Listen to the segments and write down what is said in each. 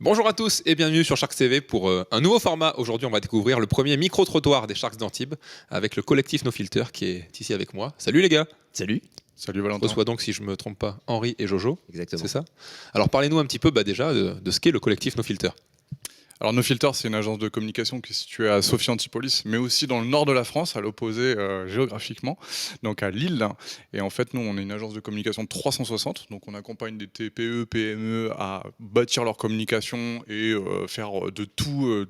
Bonjour à tous et bienvenue sur Sharks TV pour un nouveau format. Aujourd'hui, on va découvrir le premier micro-trottoir des Sharks d'Antibes avec le collectif No Filter qui est ici avec moi. Salut les gars. Salut. Salut On Valentin. reçoit donc, si je me trompe pas, Henri et Jojo. Exactement. C'est ça. Alors parlez-nous un petit peu déjà de ce qu'est le collectif No Filter. Alors No Filter, c'est une agence de communication qui est située à Sophia Antipolis, mais aussi dans le nord de la France, à l'opposé géographiquement, donc à Lille. Et en fait, nous, on est une agence de communication 360, donc on accompagne des TPE, PME à bâtir leur communication et faire de tout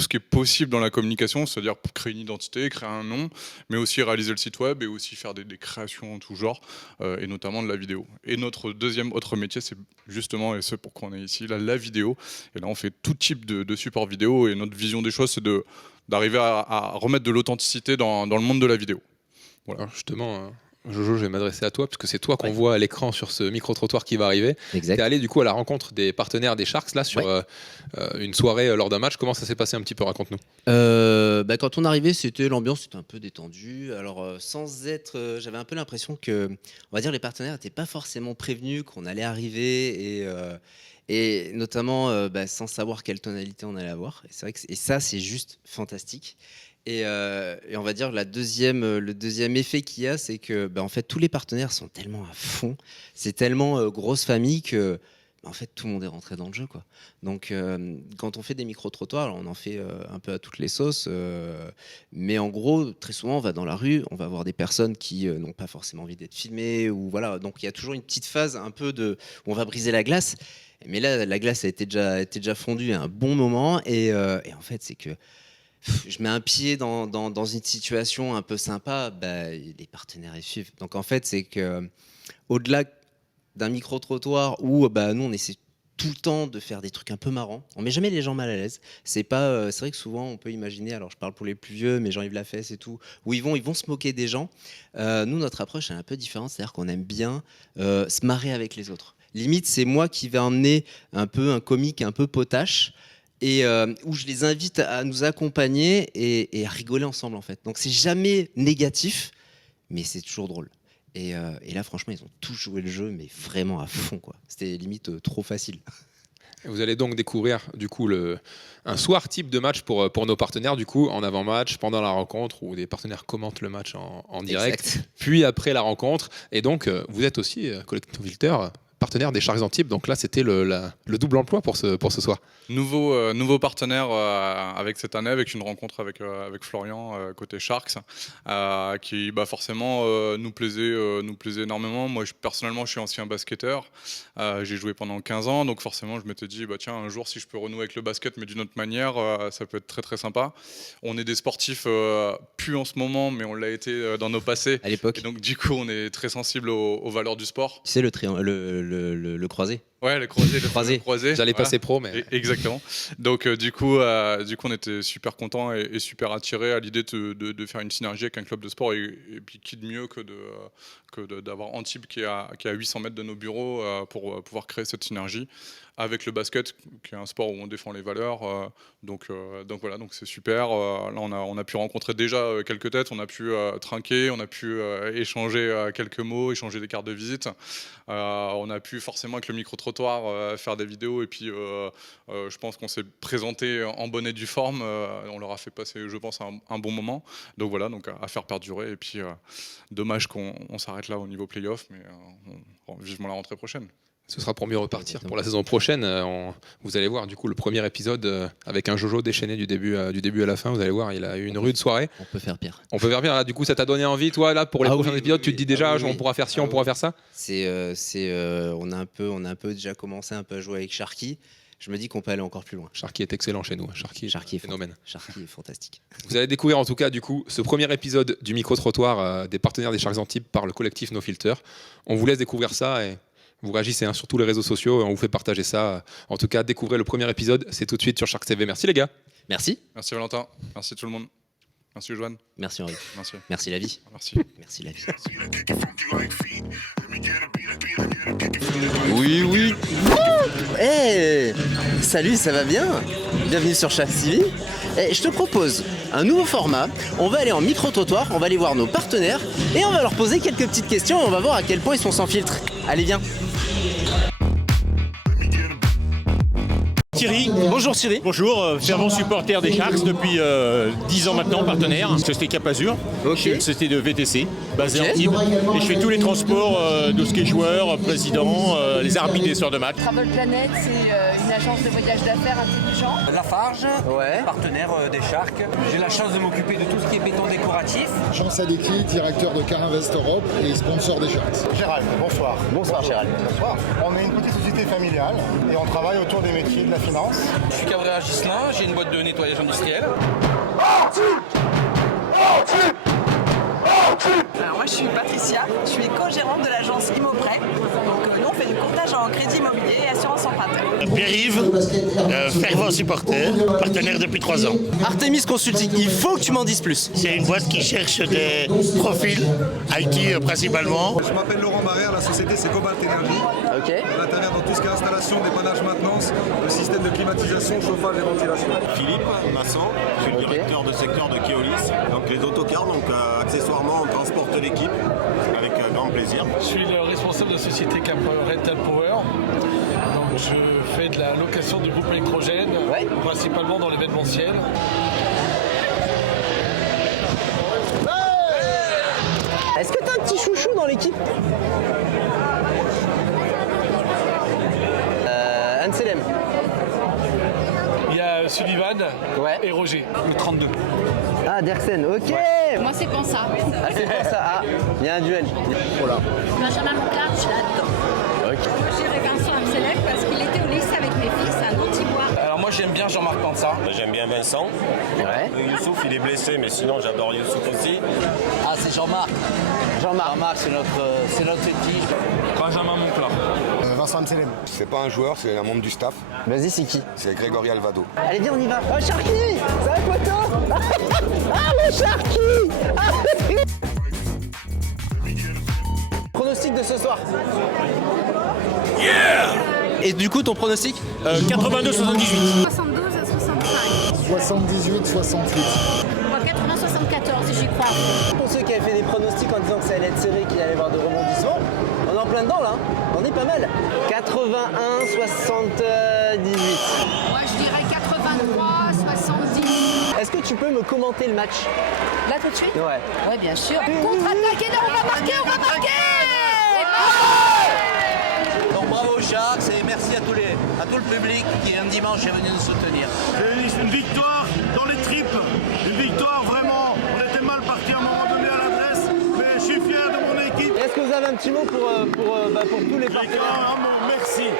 ce qui est possible dans la communication, c'est-à-dire créer une identité, créer un nom, mais aussi réaliser le site web et aussi faire des créations en tout genre, et notamment de la vidéo. Et notre autre métier, c'est justement, et ce pourquoi on est ici, la vidéo. Et là, on fait tout type de support vidéo et notre vision des choses, c'est d'arriver à remettre de l'authenticité dans le monde de la vidéo. Voilà. Alors justement, Jojo, je vais m'adresser à toi parce que c'est toi qu'on voit à l'écran sur ce micro-trottoir qui va arriver. Exact. Tu es allé du coup à la rencontre des partenaires des Sharks là sur une soirée lors d'un match. Comment ça s'est passé un petit peu? Raconte-nous. Quand on arrivait, l'ambiance était un peu détendue. Alors sans être, j'avais un peu l'impression que, on va dire, les partenaires n'étaient pas forcément prévenus qu'on allait arriver et notamment sans savoir quelle tonalité on allait avoir. Et c'est vrai que ça c'est juste fantastique. Et on va dire le deuxième effet qu'il y a, c'est que en fait tous les partenaires sont tellement à fond, c'est tellement grosse famille que en fait tout le monde est rentré dans le jeu, quoi. Donc quand on fait des micro-trottoirs, on en fait un peu à toutes les sauces, mais en gros très souvent on va dans la rue, on va voir des personnes qui n'ont pas forcément envie d'être filmées, ou voilà, donc il y a toujours une petite phase un peu où on va briser la glace. Mais là la glace a été déjà fondue à un bon moment, et en fait c'est que je mets un pied dans une situation un peu sympa, les partenaires y suivent. Donc en fait, c'est que au-delà d'un micro-trottoir où nous on essaie tout le temps de faire des trucs un peu marrants, on met jamais les gens mal à l'aise. C'est vrai que souvent on peut imaginer, alors je parle pour les plus vieux, mais Jean-Yves Lafesse et tout, où ils vont se moquer des gens. Nous, notre approche est un peu différente, c'est-à-dire qu'on aime bien se marrer avec les autres. Limite, c'est moi qui vais emmener un peu un comique un peu potache, et où je les invite à nous accompagner et à rigoler ensemble, en fait. Donc c'est jamais négatif, mais c'est toujours drôle. Et là, franchement, ils ont tous joué le jeu, mais vraiment à fond, quoi. C'était limite trop facile. Vous allez donc découvrir du coup un soir type de match pour nos partenaires, du coup en avant-match, pendant la rencontre, où des partenaires commentent le match en direct, Exact. puis après la rencontre. Et donc vous êtes aussi collectif No Filter, partenaire des Sharks d'Antibes. Donc là, c'était le double emploi pour ce soir. Nouveau partenaire avec cette année, avec une rencontre avec Florian côté Sharks, qui forcément nous plaisait énormément. Moi, personnellement, je suis ancien basketteur. J'ai joué pendant 15 ans, donc forcément, je m'étais dit, tiens, un jour, si je peux renouer avec le basket, mais d'une autre manière, ça peut être très très sympa. On est des sportifs plus en ce moment, mais on l'a été dans nos passés. À l'époque. Et donc, du coup, on est très sensible aux valeurs du sport. Tu sais, le croisé. Ouais, le croisé. J'allais passer pro, mais Exactement. Donc du coup, on était super contents et super attirés à l'idée de faire une synergie avec un club de sport, et puis qui de mieux que d'avoir Antibes qui est à 800 mètres de nos bureaux pour pouvoir créer cette synergie avec le basket, qui est un sport où on défend les valeurs. Donc voilà, donc c'est super. Là, on a pu rencontrer déjà quelques têtes, on a pu trinquer, on a pu échanger quelques mots, échanger des cartes de visite. On a pu forcément avec le micro-trottoir faire des vidéos, et puis je pense qu'on s'est présenté en bonne et due forme. On leur a fait passer, je pense, un bon moment. Donc voilà, donc à faire perdurer. Et puis dommage qu'on s'arrête là au niveau play-off, mais vivement la rentrée prochaine. ce sera pour mieux repartir pour la saison prochaine. Vous allez voir du coup le premier épisode avec un Jojo déchaîné du début à la fin. Vous allez voir, il a eu une rude soirée. On peut faire pire. On peut faire bien. Là, du coup, ça t'a donné envie, toi, là, pour les prochains épisodes. Tu te dis déjà, on pourra faire ci, on pourra faire ça. On a un peu déjà commencé un peu à jouer avec Sharky. Je me dis qu'on peut aller encore plus loin. Sharky est excellent chez nous. Sharky est phénomène. Sharky est fantastique. Vous allez découvrir en tout cas du coup ce premier épisode du micro-trottoir des partenaires des Sharks Antibes par le collectif No Filter. On vous laisse découvrir ça et vous réagissez sur tous les réseaux sociaux et on vous fait partager ça. En tout cas, découvrez le premier épisode. C'est tout de suite sur Sharks TV. Merci les gars. Merci. Merci Valentin. Merci tout le monde. Merci Joanne. Merci Henri. Merci. Merci la vie. Merci. Merci la vie. Oui. Hey, salut, ça va bien? Bienvenue sur Sharks TV. Je te propose un nouveau format. On va aller en micro-trottoir, on va aller voir nos partenaires et on va leur poser quelques petites questions. On va voir à quel point ils sont sans filtre. Allez, viens. Thierry. Bonjour Thierry. Bonjour, fervent supporter des Sharks depuis 10 ans maintenant, partenaire. Société Cap Azur, je suis une société de VTC, basée en Antibes. Et je fais tous les transports de ce qui est joueurs, présidents, les arbitres et soirs de match. Travel Planet, c'est une agence de voyage d'affaires intelligent. Lafarge, partenaire des Sharks. J'ai la chance de m'occuper de tout ce qui est béton décoratif. Jean Sadeki, directeur de Carinvest Europe et sponsor des Sharks. Gérald, bonsoir. Bonsoir Gérald. Bonsoir. On est une petite société familiale et on travaille autour des métiers de la finance. Je suis Cabrera Gislain, j'ai une boîte de nettoyage industriel. Alors moi je suis Patricia, je suis co-gérante de l'agence Immoprêt. Donc nous on fait du courtage en crédit immobilier et assurance emprunteur. Pierre-Yves, fervent supporter, partenaire depuis 3 ans. Artemis Consulting, il faut que tu m'en dises plus. C'est une boîte qui cherche des profils, IT principalement. Je m'appelle Laurent Barrère, la société c'est Cobalt Énergie. Ok. On intervient dans tout ce qui est installation, dépannage, maintenance, le système de climatisation, chauffage et ventilation. Philippe Masson, je suis le directeur de secteur de Keolis. Donc les autocars, donc accessoirement on transporte l'équipe avec grand plaisir. Je suis le responsable de la société Cap Rental Power. Donc je fais de la location du groupe électrogène, principalement dans l'événementiel. Est-ce que t'as un petit chouchou dans l'équipe? Anselem. Il y a Sullivan et Roger. Le 32. Ah, Derksen, ok. Moi c'est Pensa. Ah, c'est pour ça. Ah, il y a un duel. Voilà. Benjamin Monclar, je l'adore. Ok. Moi j'irai Vincent Amselec parce qu'il était au lycée avec mes fils, c'est un anti-bois. Alors moi j'aime bien Jean-Marc Pansa. J'aime bien Vincent. Ouais. Youssouf il est blessé mais sinon j'adore Youssouf aussi. Ah c'est Jean-Marc. Jean-Marc c'est notre tige. Benjamin Monclar. Vincent Amselem. C'est pas un joueur, c'est un membre du staff, Vas-y, c'est qui? c'est Grégory Alvado. Allez, viens, on y va. Oh, Sharky! Ça va, poteau? Ah, le Sharky! Ah, pronostic de ce soir. Et du coup, ton pronostic? 82-78. 72 à 65. 78-68. Moi 80-74 j'y crois. Pour ceux qui avaient fait des pronostics en disant que ça allait être serré, qu'il allait y avoir de rebondissements, on est en plein dedans là, hein. On est pas mal. 81-78. Moi je dirais 83-70. Est-ce que tu peux me commenter le match? Là tout de suite? Ouais. Ouais bien sûr. Contre-attaque et là on va marquer, on va marquer. Donc bravo aux Sharks et merci à tout le public qui un dimanche est venu nous soutenir. Une victoire dans les tripes, une victoire vraiment. On était mal parti à un moment donné à l'adresse, mais je suis fier de mon équipe. Est-ce que vous avez un petit mot pour tous les partenaires? Merci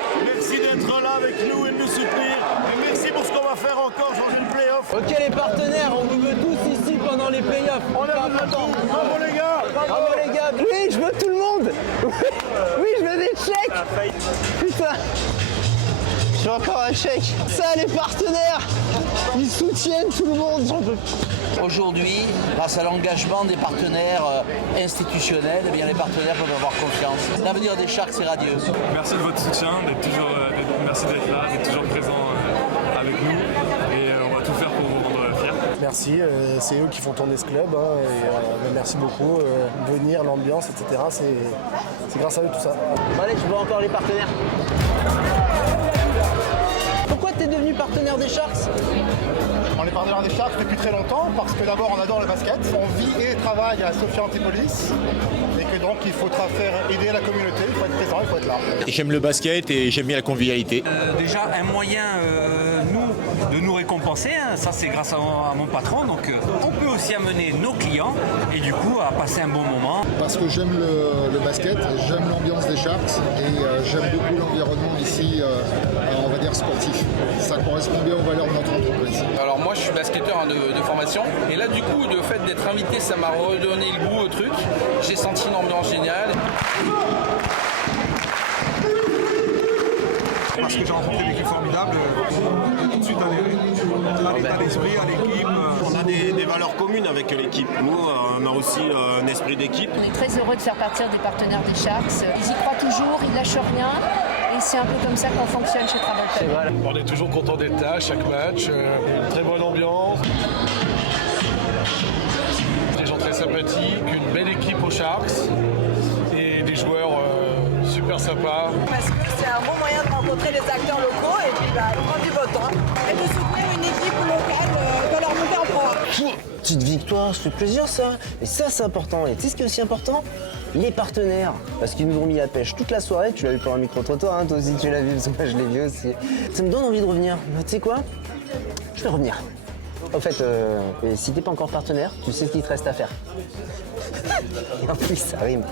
d'être là avec nous et de nous soutenir. Et merci pour ce qu'on va faire encore, changer le play-off. Ok les partenaires, on vous veut tous ici pendant les playoffs. On a besoin de tout. Bravo les gars. Bravo les gars. Oui, je veux tout le monde. Oui, je veux des chèques. Putain. J'ai encore un chèque. Ça, les partenaires, ils soutiennent tout le monde. J'en peux plus. Aujourd'hui, grâce à l'engagement des partenaires institutionnels, eh bien, les partenaires peuvent avoir confiance. L'avenir des Sharks est radieux. Merci de votre soutien, merci d'être là, d'être toujours présent avec nous. Et on va tout faire pour vous rendre fiers. Merci, c'est eux qui font tourner ce club. Merci beaucoup. Venir, l'ambiance, etc. C'est grâce à eux tout ça. Bon, allez, je vois encore les partenaires. Pourquoi t'es devenu partenaire des Sharks? On est partenaire des Sharks depuis très longtemps parce que d'abord on adore le basket. On vit et travaille à Sophia Antipolis et que donc il faut aider la communauté, il faut être présent, il faut être là. J'aime le basket et j'aime bien la convivialité. Déjà un moyen de nous récompenser, hein, ça c'est grâce à mon patron, donc on peut aussi amener nos clients et du coup à passer un bon moment. Parce que j'aime le basket, j'aime l'ambiance des Sharks et j'aime beaucoup l'environnement ici, on va dire sportif. Ça correspond bien aux valeurs de notre entreprise. Alors moi je suis basketteur de formation et là du coup le fait d'être invité ça m'a redonné le goût au truc. J'ai senti une ambiance géniale. Parce que j'ai rencontré une équipe formidable, tout de suite à l'état d'esprit, à l'équipe. On a des valeurs communes avec l'équipe. Nous on a aussi un esprit d'équipe. On est très heureux de faire partir des partenaires des Sharks. Ils y croient toujours, ils lâchent rien. Et c'est un peu comme ça qu'on fonctionne chez Travel Planet. On est toujours content d'être là, chaque match, une très bonne ambiance. Des gens très sympathiques, une belle équipe aux Sharks super sympa. Parce que c'est un bon moyen de rencontrer les acteurs locaux et puis prendre du beau temps et de soutenir une équipe locale dans leur montée en pro. Petite victoire, ça fait plaisir ça. Et ça c'est important. Et tu sais ce qui est aussi important? Les partenaires. Parce qu'ils nous ont mis la pêche toute la soirée. Tu l'as vu pendant un micro-trottoir, hein, toi aussi tu l'as vu, parce que moi je l'ai vu aussi. Ça me donne envie de revenir. Mais tu sais quoi? Je vais revenir. En fait, si t'es pas encore partenaire, tu sais ce qu'il te reste à faire. Et en plus ça rime.